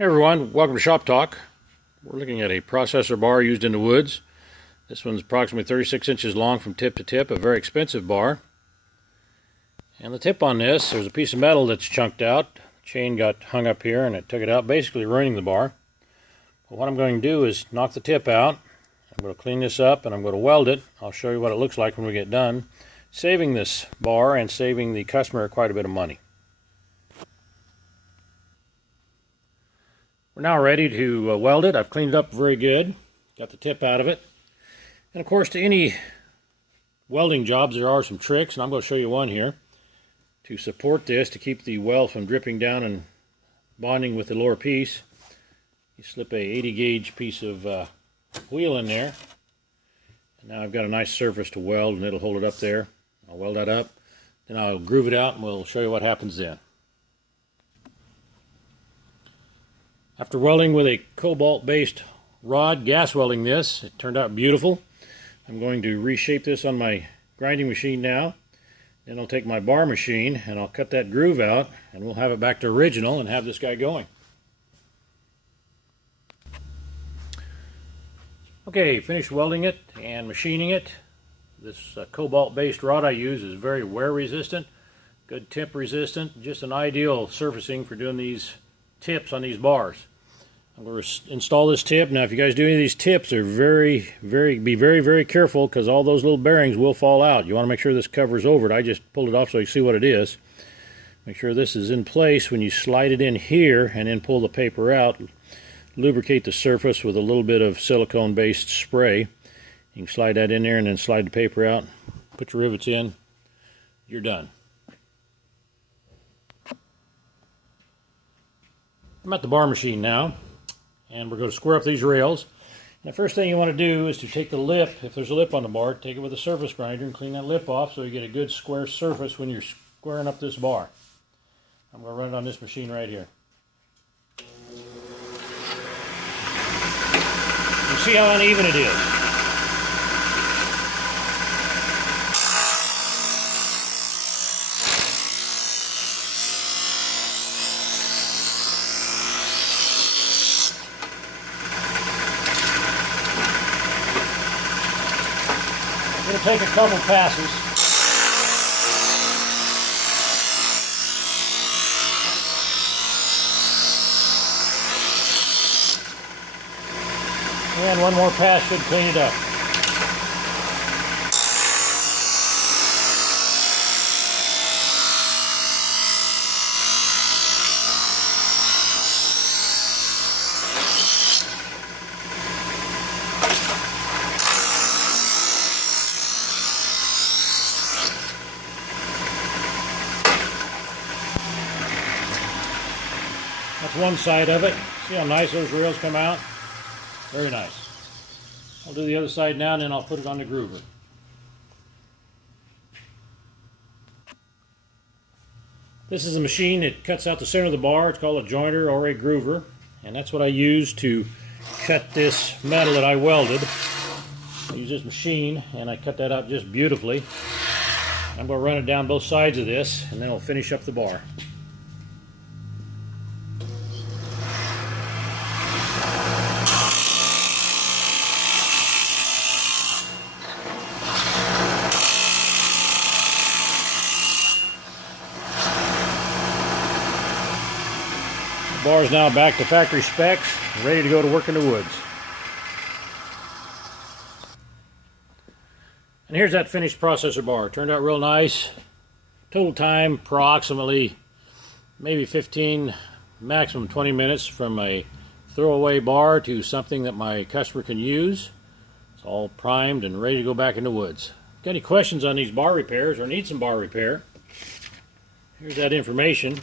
Hey everyone, welcome to Shop Talk. We're looking at a processor bar used in the woods. This one's approximately 36 inches long from tip to tip, a very expensive bar. And the tip on this, there's a piece of metal that's chunked out. The chain got hung up here and it took it out, basically ruining the bar. But what I'm going to do is knock the tip out. I'm going to clean this up and I'm going to weld it. I'll show you what it looks like when we get done, saving this bar and saving the customer quite a bit of money. We're now ready to weld it. I've cleaned it up very good, got the tip out of it. And of course, to any welding jobs there are some tricks, and I'm going to show you one here. To support this, to keep the weld from dripping down and bonding with the lower piece, you slip a 80 gauge piece of wheel in there. And now I've got a nice surface to weld and it'll hold it up there. I'll weld that up, then I'll groove it out and we'll show you what happens then. After welding with a cobalt-based rod, gas welding this, it turned out beautiful. I'm going to reshape this on my grinding machine now. Then I'll take my bar machine and I'll cut that groove out and we'll have it back to original and have this guy going. Okay, finished welding it and machining it. This cobalt-based rod I use is very wear resistant, good temp resistant, just an ideal surfacing for doing these tips on these bars. I'm going to install this tip. Now if you guys do any of these tips, they're be very careful because all those little bearings will fall out. You want to make sure this covers over it. I just pulled it off so you can see what it is. Make sure this is in place when you slide it in here and then pull the paper out. Lubricate the surface with a little bit of silicone based spray. You can slide that in there and then slide the paper out. Put your rivets in. You're done. I'm at the bar machine now, and we're going to square up these rails. And the first thing you want to do is to take the lip, if there's a lip on the bar, take it with a surface grinder and clean that lip off so you get a good square surface when you're squaring up this bar. I'm going to run it on this machine right here. You see how uneven it is. It'll take a couple passes. And one more pass should clean it up. That's one side of it. See how nice those rails come out? Very nice. I'll do the other side now and then I'll put it on the groover. This is a machine that cuts out the center of the bar. It's called a jointer or a groover. And that's what I use to cut this metal that I welded. I use this machine and I cut that out just beautifully. I'm going to run it down both sides of this and then I'll finish up the bar. The bar is now back to factory specs, ready to go to work in the woods. And here's that finished processor bar. Turned out real nice. Total time approximately maybe 15, maximum 20 minutes from a throwaway bar to something that my customer can use. It's all primed and ready to go back in the woods. Got any questions on these bar repairs or need some bar repair? Here's that information.